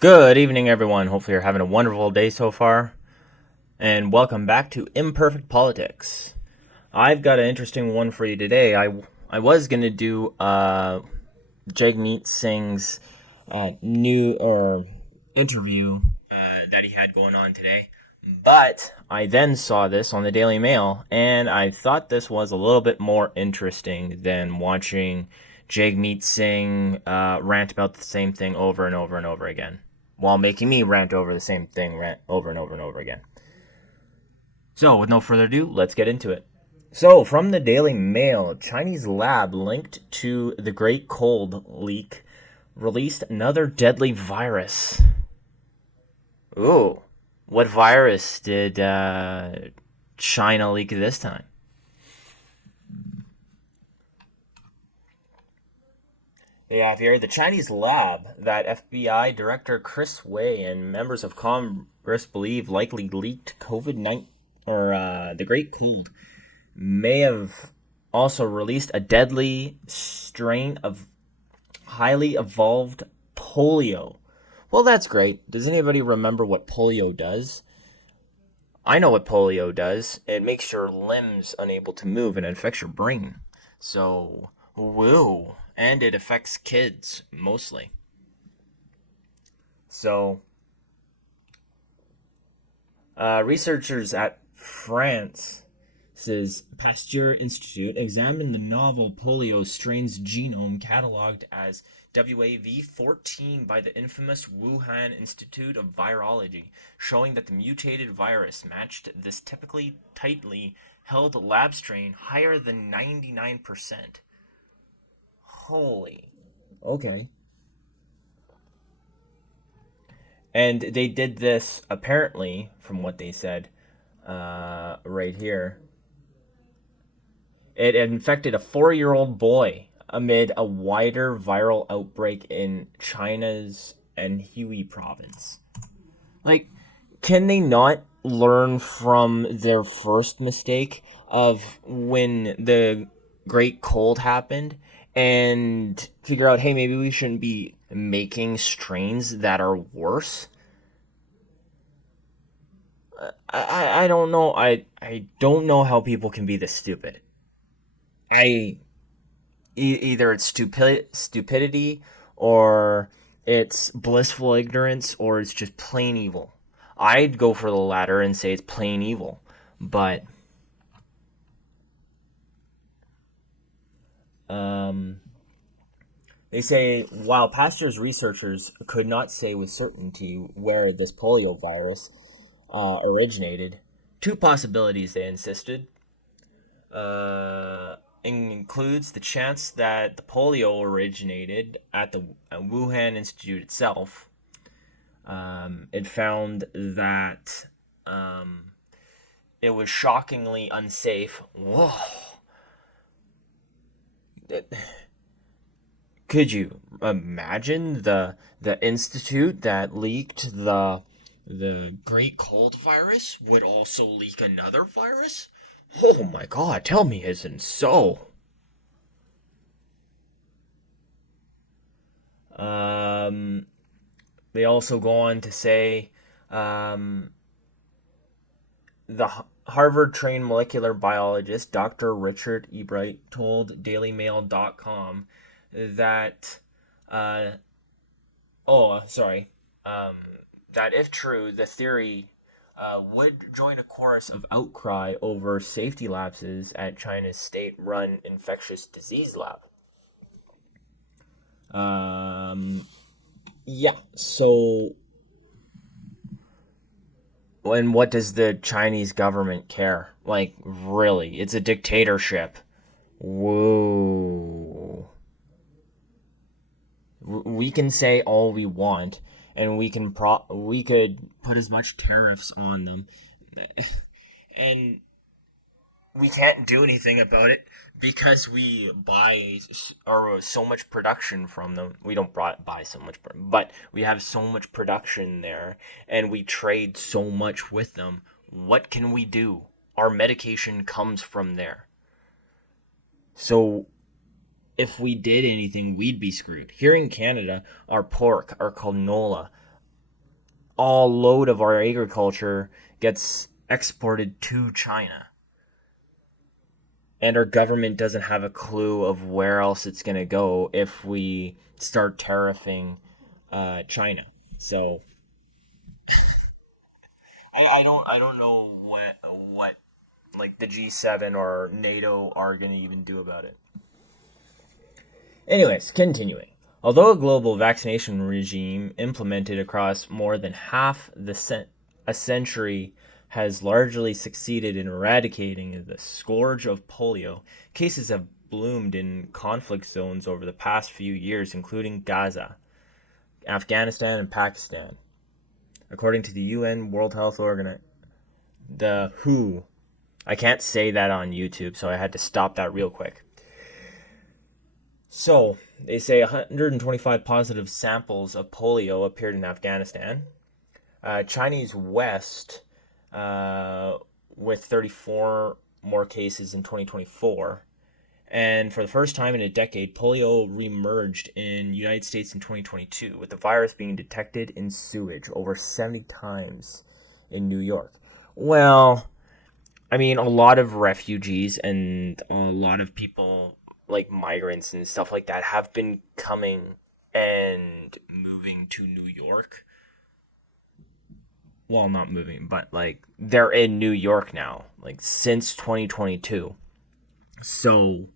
Good evening, everyone. Hopefully, you're having a wonderful day so far. And welcome back to Imperfect Politics. I've got an interesting one for you today. I was going to do Jagmeet Singh's new or interview that he had going on today. But I then saw this on the Daily Mail, and I thought this was a little bit more interesting than watching Jagmeet Singh rant about the same thing over and over and over again, while making me rant over the same thing rant over and over and over again. So, with no further ado, let's get into it. So, from the Daily Mail, Chinese lab linked to the Great Cold leak released another deadly virus. Ooh, what virus did China leak this time? They have here the Chinese lab that FBI Director Chris Wei and members of Congress believe likely leaked COVID-19 or the Great Cold may have also released a deadly strain of highly evolved polio. Well, that's great. Does anybody remember what polio does? I know what polio does. It makes your limbs unable to move and infects your brain. So, woo. And it affects kids, mostly. So, researchers at France's Pasteur Institute examined the novel polio strain's genome cataloged as WAV14 by the infamous Wuhan Institute of Virology, showing that the mutated virus matched this typically tightly held lab strain higher than 99%. Holy. Okay. And they did this, apparently, from what they said, right here. It infected a 4-year-old boy amid a wider viral outbreak in China's Anhui province. Like, can they not learn from their first mistake of when the Great Cold happened and figure out, hey, maybe we shouldn't be making strains that are worse? I don't know. I don't know how people can be this stupid. I either it's stupidity, or it's blissful ignorance, or it's just plain evil. I'd go for the latter and say it's plain evil. But um, they say while Pasteur's researchers could not say with certainty where this polio virus originated, two possibilities they insisted includes the chance that the polio originated at the Wuhan Institute itself. It found that it was shockingly unsafe. Whoa. Could you imagine the institute that leaked the Great Cold virus would also leak another virus? Oh my god, tell me isn't so. Um, they also go on to say um, the Harvard trained molecular biologist Dr. Richard Ebright told DailyMail.com that, uh, oh, sorry, um, that if true, the theory would join a chorus of outcry over safety lapses at China's state run infectious disease lab. Um, yeah, so. And what does the Chinese government care? Like, really? It's a dictatorship. Whoa. We can say all we want, and we could put as much tariffs on them, and we can't do anything about it because we buy or so much production from them. We don't buy so much, but we have so much production there, and we trade so much with them. What can we do? Our medication comes from there. So if we did anything, we'd be screwed. Here in Canada, our pork, our canola, all load of our agriculture gets exported to China. And our government doesn't have a clue of where else it's going to go if we start tariffing China. So I don't know what like the G7 or NATO are going to even do about it. Anyways, continuing. Although a global vaccination regime implemented across more than half a century has largely succeeded in eradicating the scourge of polio, cases have bloomed in conflict zones over the past few years, including Gaza, Afghanistan, and Pakistan. According to the UN World Health Organization, the WHO, I can't say that on YouTube, so I had to stop that real quick. So, they say 125 positive samples of polio appeared in Afghanistan. Chinese West, with 34 more cases in 2024. And for the first time in a decade, polio reemerged in the United States in 2022, with the virus being detected in sewage over 70 times in New York. Well, I mean, a lot of refugees and a lot of people, like migrants and stuff like that, have been coming and moving to New York. Well, not moving, but like they're in New York now, like since 2022. So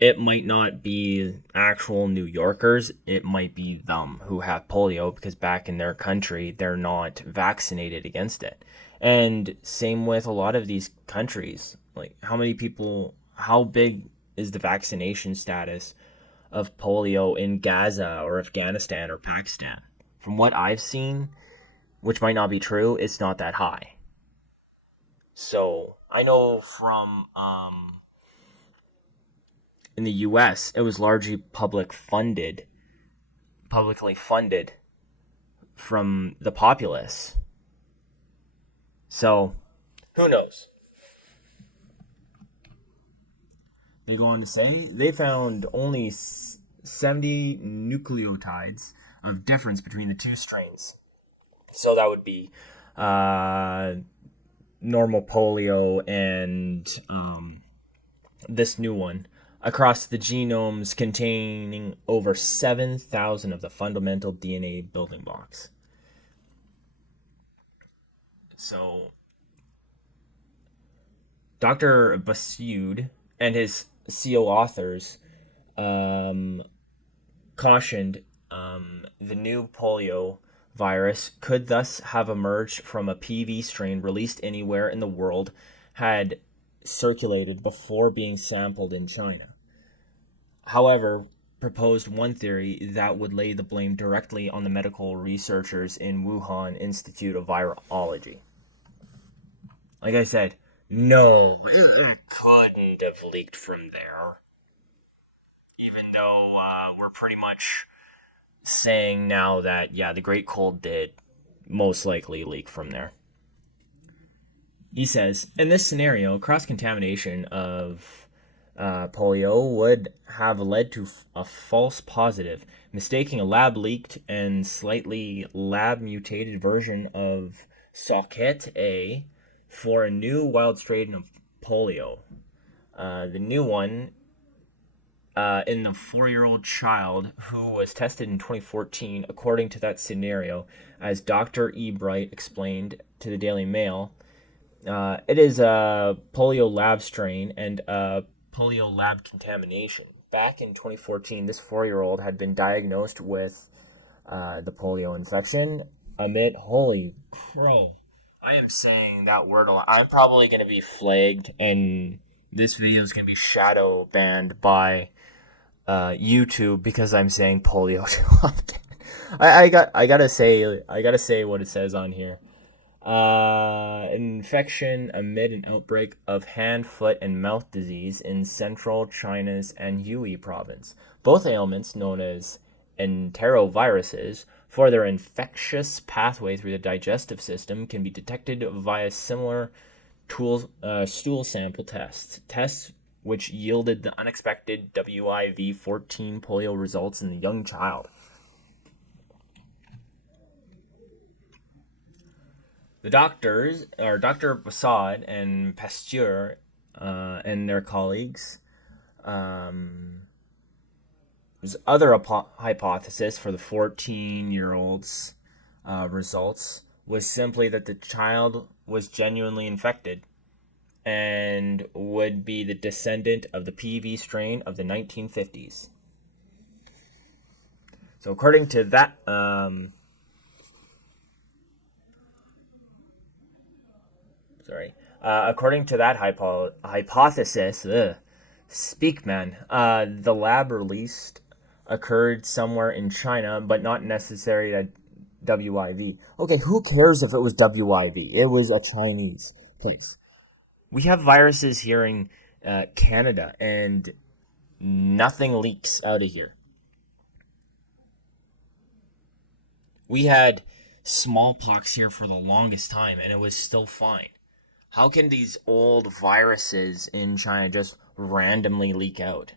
it might not be actual New Yorkers, it might be them who have polio because back in their country they're not vaccinated against it. And same with a lot of these countries. Like how big is the vaccination status of polio in Gaza or Afghanistan or Pakistan? From what I've seen, which might not be true, it's not that high. So I know from in the U.S., it was largely publicly funded from the populace. So, who knows? They go on to say they found only 70 nucleotides of difference between the two strains. So that would be normal polio and this new one, across the genomes containing over 7,000 of the fundamental DNA building blocks. So, Dr. Basud and his CO authors cautioned the new polio virus could thus have emerged from a PV strain released anywhere in the world had circulated before being sampled in China. However, proposed one theory that would lay the blame directly on the medical researchers in Wuhan Institute of Virology. Like I said, no, it couldn't have leaked from there. Even though we're pretty much saying now that, yeah, the Great Cold did most likely leak from there. He says, in this scenario, cross-contamination of polio would have led to a false positive, mistaking a lab-leaked and slightly lab-mutated version of Socket A for a new wild strain of polio. The new one in the 4-year-old child who was tested in 2014, according to that scenario, as Dr. E. Bright explained to the Daily Mail. It is a polio lab strain and a polio lab contamination. Back in 2014, this 4-year-old had been diagnosed with the polio infection amid, holy crow, I am saying that word a lot. I'm probably going to be flagged, and this video is going to be shadow banned by YouTube because I'm saying polio too often. I gotta say what it says on here. Infection amid an outbreak of hand, foot, and mouth disease in central China's Anhui province. Both ailments, known as enteroviruses, for their infectious pathway through the digestive system, can be detected via similar stool sample tests which yielded the unexpected WIV14 polio results in the young child. The doctors, or Dr. Bassad and Pasteur, and their colleagues, um, there's other hypothesis for the 14-year-old's results was simply that the child was genuinely infected and would be the descendant of the PV strain of the 1950s. So according to that, according to that hypothesis, speak man, the lab released occurred somewhere in China, but not necessarily at WIV. Okay, who cares if it was WIV? It was a Chinese place. We have viruses here in Canada, and nothing leaks out of here. We had smallpox here for the longest time, and it was still fine. How can these old viruses in China just randomly leak out?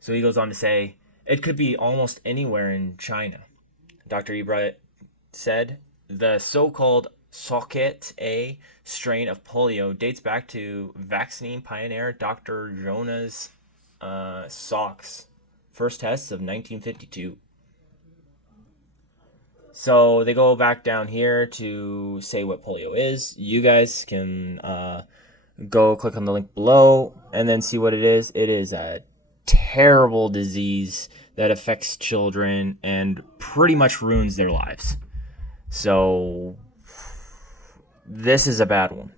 So he goes on to say, it could be almost anywhere in China. Dr. Ibra said, the so-called Socket A strain of polio dates back to vaccine pioneer Dr. Jonas Salk's first tests of 1952. So they go back down here to say what polio is. You guys can go click on the link below and then see what it is. It is a terrible disease that affects children and pretty much ruins their lives. So this is a bad one.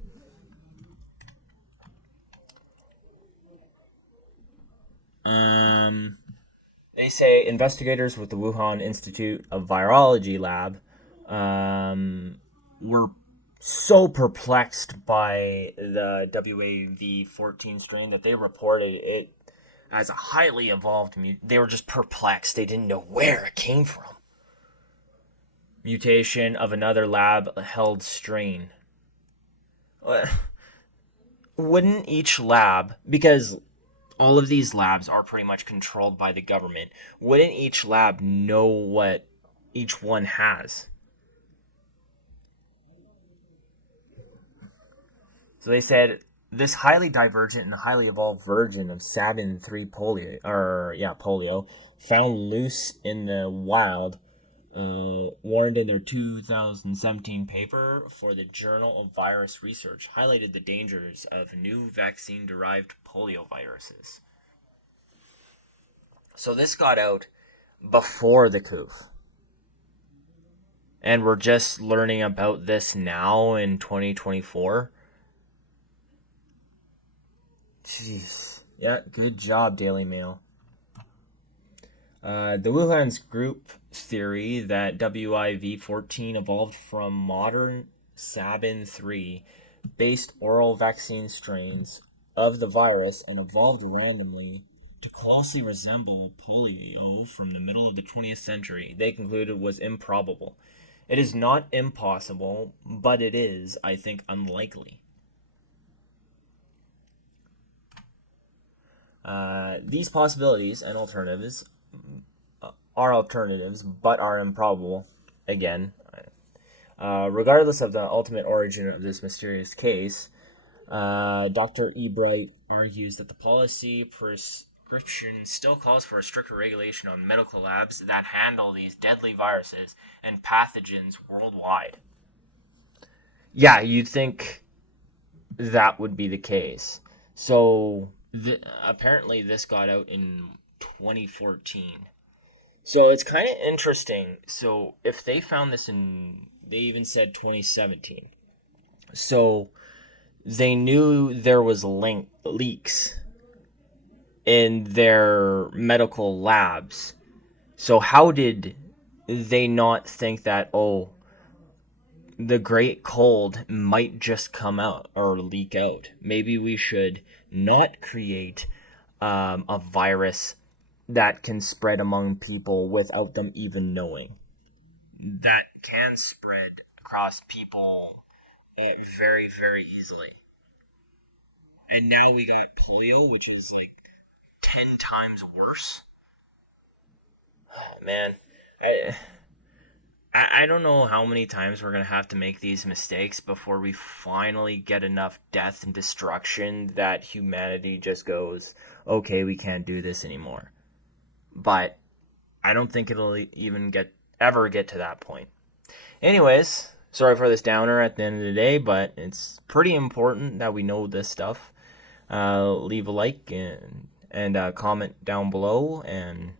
They say investigators with the Wuhan Institute of Virology lab were so perplexed by the WAV14 strain that they reported it as a highly evolved They were just perplexed. They didn't know where it came from. Mutation of another lab held strain. Wouldn't each lab, because all of these labs are pretty much controlled by the government, wouldn't each lab know what each one has? So they said this highly divergent and highly evolved version of Sabin 3 polio, found loose in the wild, warned in their 2017 paper for the Journal of Virus Research, highlighted the dangers of new vaccine-derived polio viruses. So this got out before the coup. And we're just learning about this now in 2024. Jeez. Yeah, good job, Daily Mail. The Wuhan's group theory that WIV14 evolved from modern Sabin 3 based oral vaccine strains of the virus and evolved randomly to closely resemble polio from the middle of the 20th century, they concluded was improbable. It is not impossible, but it is, I think, unlikely. These possibilities and alternatives are alternatives, but are improbable. Again, regardless of the ultimate origin of this mysterious case, Dr. Ebright argues that the policy prescription still calls for a stricter regulation on medical labs that handle these deadly viruses and pathogens worldwide. Yeah, you'd think that would be the case. So apparently this got out in 2014. So it's kind of interesting. So if they found this they even said 2017. So they knew there was leaks in their medical labs. So how did they not think that, oh, the great cold might just come out or leak out? Maybe we should not create a virus that can spread among people without them even knowing. That can spread across people very, very easily. And now we got polio, which is like 10 times worse. Man, I don't know how many times we're going to have to make these mistakes before we finally get enough death and destruction that humanity just goes, okay, we can't do this anymore. But I don't think it'll even ever get to that point. Anyways, sorry for this downer at the end of the day, but it's pretty important that we know this stuff. Leave a like and comment down below, and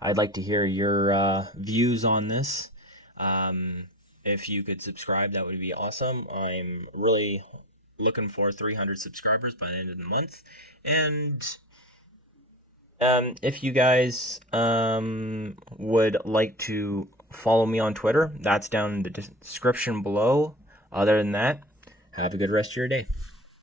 I'd like to hear your views on this. If you could subscribe, that would be awesome. I'm really looking for 300 subscribers by the end of the month. And if you guys would like to follow me on Twitter, that's down in the description below. Other than that, have a good rest of your day.